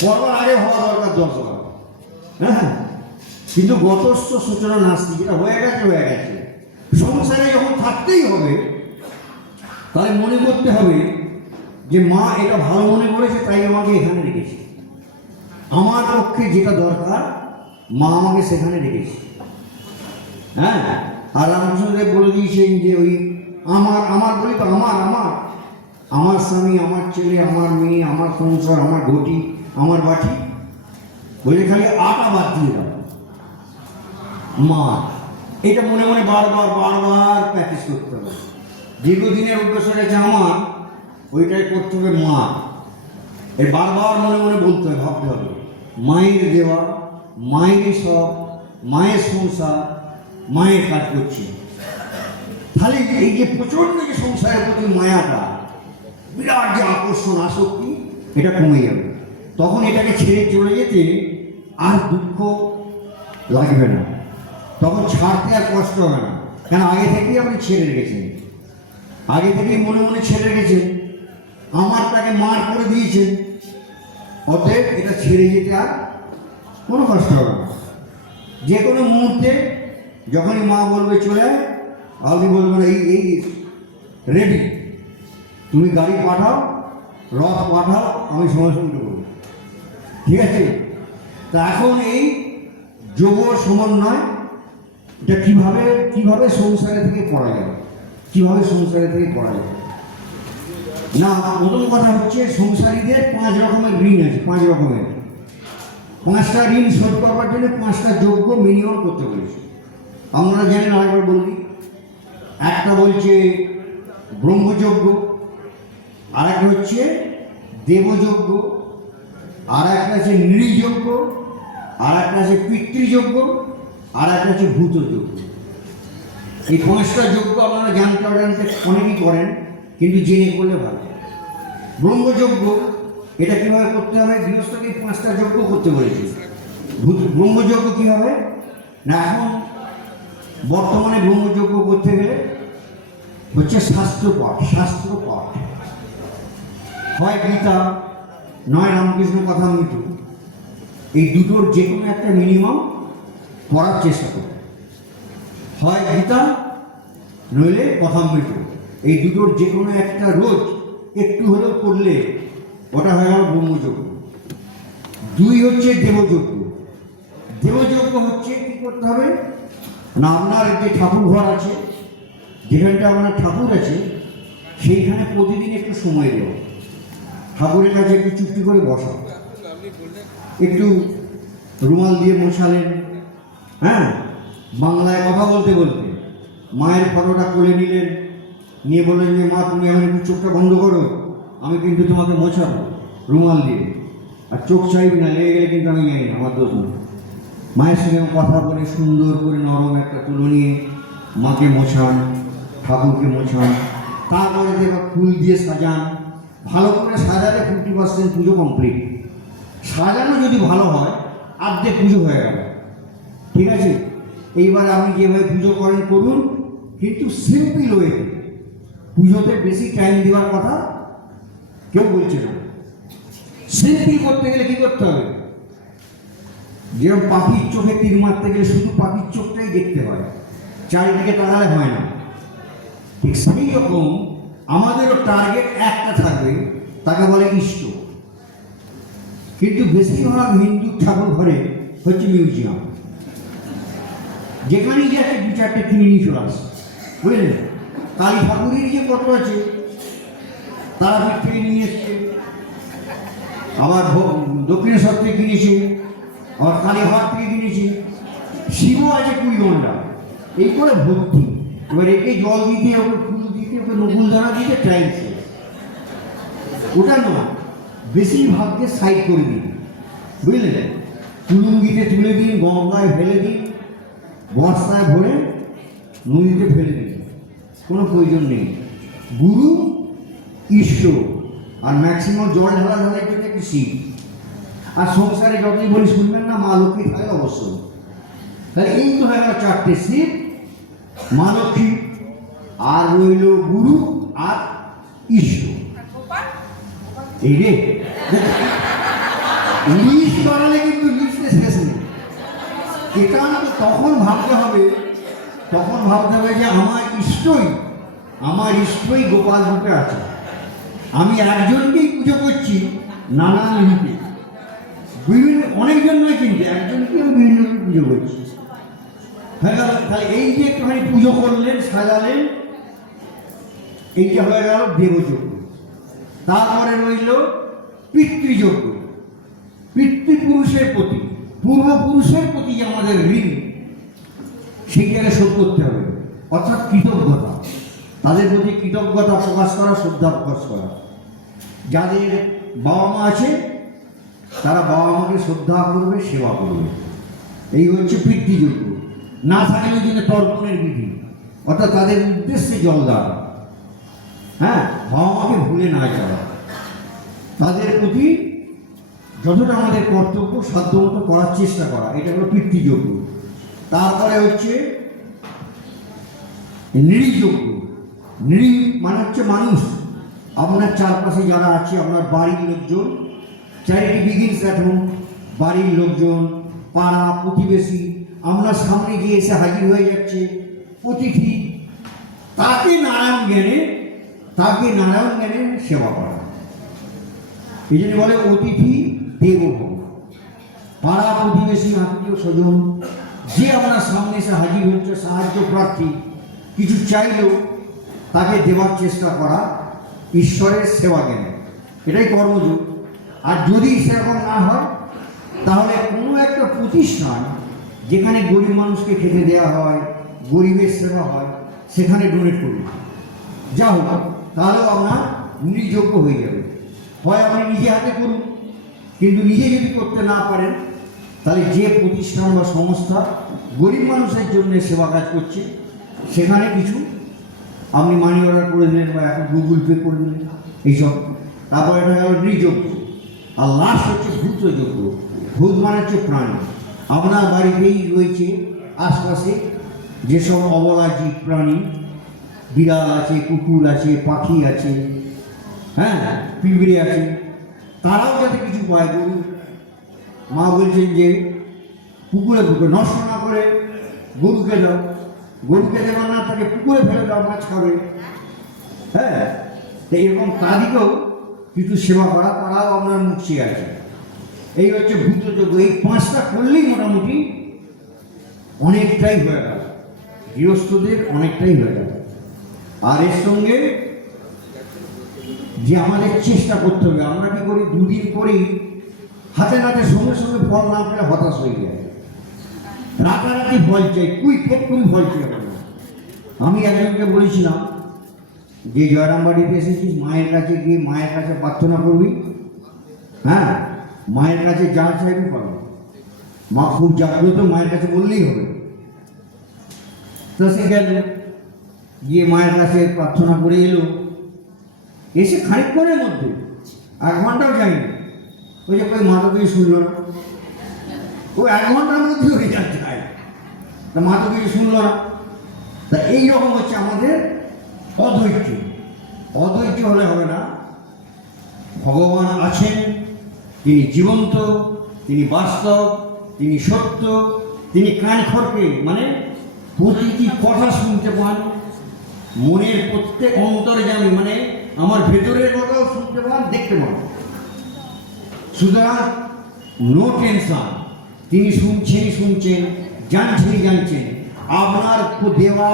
করবার আগে হওয়া দরকার 10 বার। হ্যাঁ, কিন্তু গতস্থ সূচনা নাস্তি, যেটা হয়ে গেছে। সংসারে যখন থাকতেই হবে, তাহলে মনে করতে হবে যে মা এটা ভালো মনে করেছে, তাই আমাকে এখানে রেখেছে, আমার পক্ষে যেটা দরকার মা আমাকে সেখানে রেখেছে। হ্যাঁ, আর রামকৃষ্ণদেব বলে দিয়েছেন যে ওই আমার বলি তো আমার স্বামী, আমার ছেলে, আমার মেয়ে, আমার সংসার, আমার ঘটি, আমার বাটি, বলে খালি আটা বাদ দিয়ে দাও মা। এটা মনে মনে বারবার প্র্যাকটিস করতে হবে। দীর্ঘদিনের অভ্যাস হয়েছে আমার ওইটাই করতে হবে মা। এই বারবার মনে মনে বলতে হবে, ভাবতে হবে, মায়ের দেওয়া, মায়ের সব, মায়ের সংসার, মায়ের কাজ করছে। তাহলে এই যে প্রচন্ড যে সংসারের প্রতি মায়াটা, বিরাট যে আকর্ষণ আসক্তি, এটা কমে যাবে। তখন এটাকে ছেড়ে চলে যেতে আর দুঃখ লাগবে না, তখন ছাড়তে আর কষ্ট হবে না। কেন আগে থেকেই আপনি ছেড়ে রেখেছেন, আগে থেকেই মনে মনে ছেড়ে রেখেছেন, আমারটাকে মার করে দিয়েছেন। অতএব এটা ছেড়ে যেতে আর কোনো কষ্ট হবে না। যে কোনো মুহূর্তে যখনই মা বলবে চলে আয়, আপনি বলবেন এই এই রেডি, তুমি গাড়ি পাঠাও, রথ পাঠাও, আমি সময় সঙ্গে করবো। ঠিক আছে? তা এখন এই যোগ সমন্বয়, এটা কিভাবে সংসারে থেকে পড়া যাবে, কিভাবে সংসারে থেকে পড়া যাবে না। প্রথম কথা হচ্ছে, সংসারীদের 5 রকমের ঋণ আছে, 5 রকমের। 5টা ঋণ শোধ করবার জন্য 5টা যজ্ঞ মিনিমাম করতে বলেছে। আমরা জানেন, আরেকবার বলি। একটা বলছে ব্রহ্মযজ্ঞ, আর একটা হচ্ছে দেবযজ্ঞ, আর একটা আছে নৃযজ্ঞ, আর একটা আছে পিতৃযজ্ঞ, আর একটা আছে ভূতযজ্ঞ। এই 5টা যজ্ঞ আপনারা জানতে অনেকেই করেন, কিন্তু জেনে করলে ভালো। ব্রহ্মযজ্ঞ, এটা কীভাবে করতে হবে? গৃহস্থকে 5টা যজ্ঞ করতে বলেছে। ব্রহ্মযজ্ঞ কী হবে না, এখন বর্তমানে ব্রহ্মযজ্ঞ করতে গেলে হচ্ছে শাস্ত্রপাঠ। হয় গীতা, নয় রামকৃষ্ণ কথামৃত, এই দুটোর যে কোনো একটা মিনিমাম পড়ার চেষ্টা করবে। হয় গীতা নইলে কথামৃত, এই দুটোর যে কোনো একটা রোজ একটু হলেও পড়লে ওটা হয়ে গেল ব্রহ্মযজ্ঞ। 2 হচ্ছে দেবযজ্ঞ। দেবযজ্ঞ হচ্ছে কী করতে হবে না, আপনার যে ঠাকুর ঘর আছে, যেখানটা আপনার ঠাকুর আছে, সেইখানে প্রতিদিন একটু সময় দেওয়া, ঠাকুরের কাছে একটু চুপটি করে বসা, একটু রুমাল দিয়ে মোছালেন, হ্যাঁ, বাংলায় কথা বলতে বলতে মায়ের ফটোটা কোলে নিলেন, নিয়ে বললেন যে মা তুমি এখন একটু চোখটা বন্ধ করো, আমি কিন্তু তোমাকে মোছাবো রুমাল দিয়ে, আর চোখ চাইবি না, লেগে গেলে কিন্তু আমি জানি না, আমার দোষ নেই। মায়ের সঙ্গে কথা বলে সুন্দর করে নরম একটা তুলো নিয়ে মাকে মোছান, ঠাকুরকে মোছান, তারপরে দেখো ফুল দিয়ে সাজান। ভালো করে সাজালে 50% পুজো কমপ্লিট। সাজানো যদি ভালো হয়, অর্ধেক পুজো হয়ে গেল। ঠিক আছে? এইবার আপনি যেভাবে পুজো করেন করুন, কিন্তু সিম্পল ওয়েতে। পুজোতে বেশি টাইম দেওয়ার কথা কেউ বলছে না। সিম্পল করতে গেলে কী করতে হবে? যেরকম পাখির চোখে তীর মারতে গেলে শুধু পাখির চোখটাই দেখতে হয়, চারিদিকে তাকালে হয় না। ঠিক সেই রকম আমাদেরও টার্গেট একটা থাকবে, তাকে বলে ইষ্ট। কিন্তু বেশিরভাগ হিন্দু ঠাকুর ঘরে হচ্ছে মিউজিয়াম, যেখানেই যাচ্ছে 2-4টে কিনে নিয়ে চলে আসে, বুঝলেন? কালী ঠাকুরের যে কত আছে, তারাপীঠ থেকে নিয়ে এসছে, আবার দক্ষিণেশ্বর থেকে কিনেছে, আবার কালীঘাট থেকে কিনেছে, শিবও আছে 20 ঘন্টা, এই করে ভক্তি। এবার একে জল দিতে, ওকে ফুল দিতে, ওকে নকুল দানা দিতে টাইম শেষ। ওটা নয়, বেশিরভাগকে সাইড করে দিন, বুঝলেন? কুলুঙ্গিতে তুলে দিন, গঙ্গায় ফেলে দিন, বস্তায় ভরে নদীতে ফেলে দিন, কোনো প্রয়োজন নেই। গুরু ইষ্ট, আর ম্যাক্সিমাম জল ঢালা ঢালার জন্য একটু শিব। আর সংসারে যতই বলি শুনবেন না, মা লক্ষ্মী থাকে অবশ্যই। তাহলে এই তো হয়ে গেল 4টে, শিব, মা লক্ষ্মী, আর রইল গুরু আর ইষ্ট। এই রে লিস্ট বানালে কিন্তু লিস্টে শেষ নেই। একান্ত তখন ভাবতে হবে যে আমার ইষ্টই গোপাল রূপে আছে। আমি একজনকেই পুজো করছি নানান রূপে, বিভিন্ন অনেকজন নয়, কিন্তু একজনকেই আমি বিভিন্ন রূপে পুজো করছি। হয়ে গেল। তাহলে এই যে একটুখানি পুজো করলেন, সাজালেন, এইটা হয়ে গেল দেবযজ্ঞ। তারপরে রইল পিতৃযজ্ঞ। পিতৃপুরুষের প্রতি, পূর্বপুরুষের প্রতি যে আমাদের ঋণ, সেইটাকে শোধ করতে হবে, অর্থাৎ কৃতজ্ঞতা, তাদের প্রতি কৃতজ্ঞতা প্রকাশ করা, শ্রদ্ধা প্রকাশ করা। যাদের বাবা মা আছে তারা বাবা মাকে শ্রদ্ধা করবে, সেবা করবে। এই হচ্ছে পিতৃযজ্ঞ। না থাকলে ওই জন্য তর্পণের বিধি, অর্থাৎ তাদের উদ্দেশ্যে জল দেওয়া, হ্যাঁ, বাবা মাকে ভুলে না যাওয়া, তাদের প্রতি যতটা আমাদের কর্তব্য সাধ্যমতো করার চেষ্টা করা, এটা হলো পিতৃযজ্ঞ। তারপরে হচ্ছে নৃযজ্ঞ। নৃ মানে হচ্ছে মানুষ, আপনার চারপাশে যারা আছে, আপনার বাড়ির লোকজন, চ্যারিটি বিগিনস অ্যাট হোম, বাড়ির লোকজন, পাড়া প্রতিবেশী, আপনার সামনে গিয়ে এসে হাজির হয়ে যাচ্ছে অতিথি, তাকে নারায়ণ জ্ঞানে সেবা করা। এই জন্য বলে অতিথি দেবো ভব। পাড়া প্রতিবেশী, আত্মীয় স্বজন, যে আপনার সামনে এসে হাজির হচ্ছে, সাহায্য প্রার্থী, কিছু চাইলেও তাকে দেওয়ার চেষ্টা করা ঈশ্বরের সেবা জ্ঞান, এটাই কর্মযোগ। আর যদি সেরকম না হয় তাহলে কোনো একটা প্রতিষ্ঠান যেখানে গরিব মানুষকে খেতে দেওয়া হয়, গরিবের সেবা হয়, সেখানে ডোনেট করুন। যা হোক, তাহলেও আপনার নৃযজ্ঞ হয়ে যাবে। হয় আপনি নিজে হাতে করুন, কিন্তু নিজে যদি করতে না পারেন তাহলে যে প্রতিষ্ঠান বা সংস্থা গরিব মানুষের জন্য সেবা কাজ করছে সেখানে কিছু আপনি মানি অর্ডার করে দিলেন বা এখন গুগল পে করে দিলেন, এইসব। তারপর এটা গেল নৃযজ্ঞ। আর লাস্ট হচ্ছে ভূতযজ্ঞ। ভূত মানে হচ্ছে প্রাণী। আপনার বাড়িতেই রয়েছে আশপাশে যেসব অবলা জীব প্রাণী, বিড়াল আছে, কুকুর আছে, পাখি আছে, হ্যাঁ, পিঁপড়ে আছে, তারাও যাতে কিছু পায়। গরু মা বলছেন যে পুকুরে নষ্ট না করে গরুকে দাও, গরুকে দেওয়া না তাকে পুকুরে ফেলে দাও, মাছ খাবে। হ্যাঁ, তো এরকম তাদেরকেও কিছু সেবা করা, তারাও আপনার মুক্তি আছে। এই হচ্ছে ভূতযজ্ঞ। এই পাঁচটা করলেই মোটামুটি অনেকটাই হয়ে গেল, গৃহস্থদের অনেকটাই হয়ে গেল। আর এর সঙ্গে যে আমাদের চেষ্টা করতে হবে, আমরা কি করি, দুদিন করেই হাতে নাতে সঙ্গে সঙ্গে ফল না পেলে হতাশ হয়ে যায়, রাতারাতি ফল চাই, একটু ফল চাই। আমি একজনকে বলেছিলাম যে জয়রামবাড়িতে এসেছিস, মায়ের কাছে গিয়ে মায়ের কাছে প্রার্থনা করবি, হ্যাঁ, মায়ের কাছে যা চাইবি পাবো। মা খুব জাগ্রত, মায়ের কাছে বললেই হবে। তো সে গেল, গিয়ে মায়ের কাছে প্রার্থনা করে এলো, এসে খানিকক্ষণের মধ্যে, 1 ঘন্টাও যায়নি, ওই যে মা তো কিছু শুনলো না, ও 1 ঘন্টার মধ্যে হয়ে যাচ্ছে, তা মা তো কিছু শুনলো না। তা এইরকম হচ্ছে আমাদের অধৈর্য। অধৈর্য হলে হবে না। ভগবান আছেন, তিনি জীবন্ত, তিনি বাস্তব, তিনি সত্য, তিনি কান খড়কে মানে প্রতিটি কথা শুনতে পান, মনের প্রত্যেক অন্তর্যামী মানে আমার ভেতরের কথাও শুনতে পান, দেখতে পান। সুতরাং নো টেনশন, তিনি শুনছেন, জানছেন। আপনার দেওয়া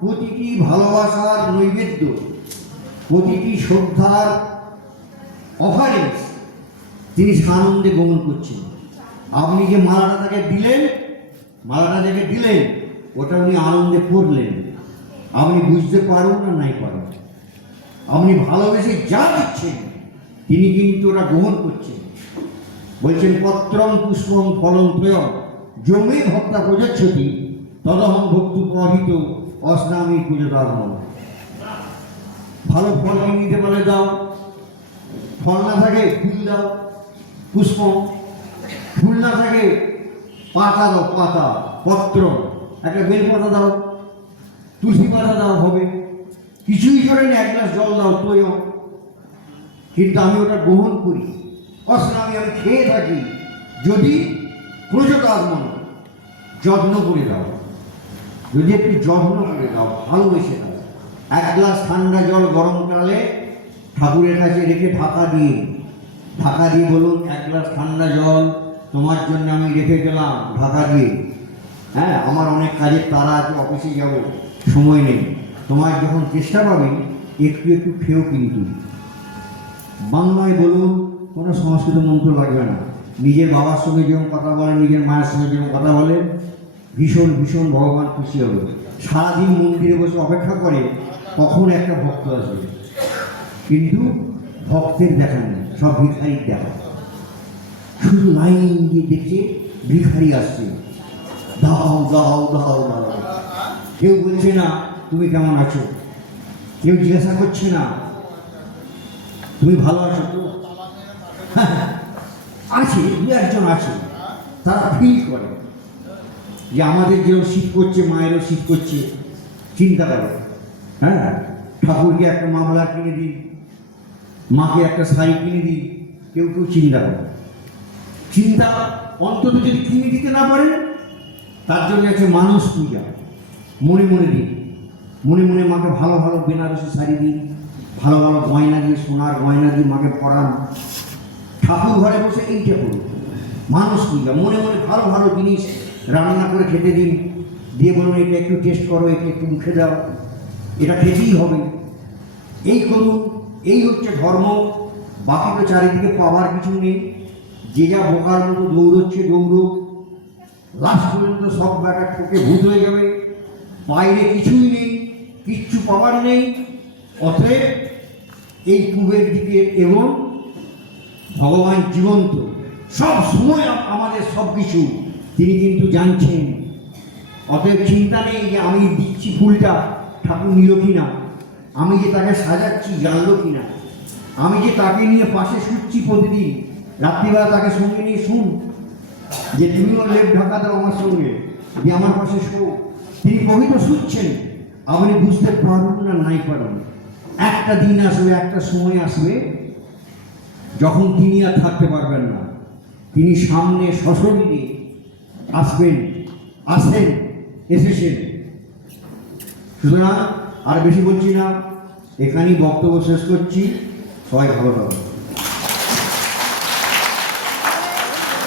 প্রতিটি ভালোবাসার নৈবেদ্য, প্রতিটি শ্রদ্ধার অফারেন্স তিনি সানন্দে গ্রহণ করছেন। আপনি যে মালাটা তাকে দিলেন, ওটা উনি আনন্দে পড়লেন। আপনি বুঝতে পারুন না নাই পারেন, আপনি ভালোবেসে যা দিচ্ছেন তিনি কিন্তু ওটা গ্রহণ করছেন। বলছেন পত্রং পুষ্পং ফলং ত্রয়ং জমে ভক্তা প্রযচ্ছতি তদহং ভক্তু প্রহিত অস্নামী পূজতার্ম। ভালো ফল নিতে পারে দাও, ফল না থাকে ফুল দাও, পুষ্প, ফুল না থাকে পাতা দাও, পাতা, পত্র, একটা বেল পাতা দাও, তুলসী পাতা দাও, হবে। কিছুই করে না, 1 গ্লাস জল দাও, তৈও। কিন্তু আমি ওটা গ্রহণ করি, অস্নামী, আমি খেয়ে থাকি। যদি প্রযতার্মণ, যত্ন করে দাও, যদি একটু যত্ন করে দাও, ভালোবেসে দাও। 1 গ্লাস ঠান্ডা জল গরমকালে ঠাকুরের কাছে রেখে ঢাকা দিয়ে বলুন, 1 গ্লাস ঠান্ডা জল তোমার জন্য আমি রেখে গেলাম ঢাকা দিয়ে। হ্যাঁ, আমার অনেক কাজের তারা আছে, অফিসে যাব, সময় নেই। তোমার যখন চেষ্টা পাবেন একটু খেয়েও কিন্তু। বাংলায় বলুন, কোনো সংস্কৃত মন্ত্র লাগবে না। নিজের বাবার সঙ্গে যেমন কথা বলে, নিজের মায়ের সঙ্গে যেমন কথা বলে, ভীষণ ভগবান খুশি হবে। সারাদিন মন্দিরে বসে অপেক্ষা করে কখন একটা ভক্ত আসবে, কিন্তু ভক্তের দেখা নেই, সব ভিখারির দেখা। শুধু লাইন দিয়ে দেখছে ভিখারি আসছে, দাও দাও দাও দাও। কেউ বলছে না তুমি কেমন আছো, কেউ জিজ্ঞাসা করছে না তুমি ভালো আছো তো। আছে দু একজন আছে, তারা ফিল করে যে আমাদের যেরকম শীত করছে মায়েরও শীত করছে, চিন্তা করে। হ্যাঁ, ঠাকুরকে একটা মামলা কিনে দিই, মাকে একটা শাড়ি কিনে দিই, কেউ কেউ চিন্তা করে। চিন্তা অন্তত যদি কিনে দিতে না পারেন, তার জন্য আছে মানুষ পূজা। মনে মনে দিন, মনে মনে মাকে ভালো ভালো বেনারসি শাড়ি দিন, ভালো ভালো গয়না দিয়ে, সোনার গয়না দিয়ে মাকে পরান। ঠাকুর ঘরে বসে এইটা করুন, মানুষ পূজা। মনে মনে ভালো ভালো জিনিস রান্না করে খেতে দিন, দিয়ে বলুন এটা একটু টেস্ট করো, এটা একটু মুখে দাও, এটা খেতেই হবে। এই করুন, এই হচ্ছে ধর্ম। বাকি তো চারিদিকে পাওয়ার কিছু নেই, যে যা বোকার মতো দৌড়চ্ছে দৌড়ুক, লাস্ট পর্যন্ত সব ব্যাটা ঠকে ভূত হয়ে যাবে। বাইরে কিছুই নেই, কিচ্ছু পাওয়ার নেই। অতএব এই পূবের দিকে এবং ভগবান জীবন্ত, সব সময় আমাদের সব কিছু তিনি কিন্তু জানছেন। অতএব চিন্তা নেই যে আমি দিচ্ছি ফুলটা ঠাকুর নিল কিনা, আমি যে তাকে সাজাচ্ছি জানলো কিনা, আমি যে তাকে নিয়ে পাশে শুচ্ছি প্রতিদিন রাত্রিবেলা, তাকে সঙ্গে নিয়ে শুন যে তুমিও লেপ ঢাকা দাও আমার সঙ্গে, যে আমার পাশে শো। তিনি কবিতা শুনছেন, আপনি বুঝতে পারুন না নাই পারুন। একটা দিন আসবে, একটা সময় আসবে যখন তিনি আর থাকতে পারবেন না, তিনি সামনে সশরীরে আসবেন, আসেন, এসেছেন। সুতরাং আর বেশি বলছি না, এখানেই বক্তব্য শেষ করছি। সবাই ভালো থাকুন।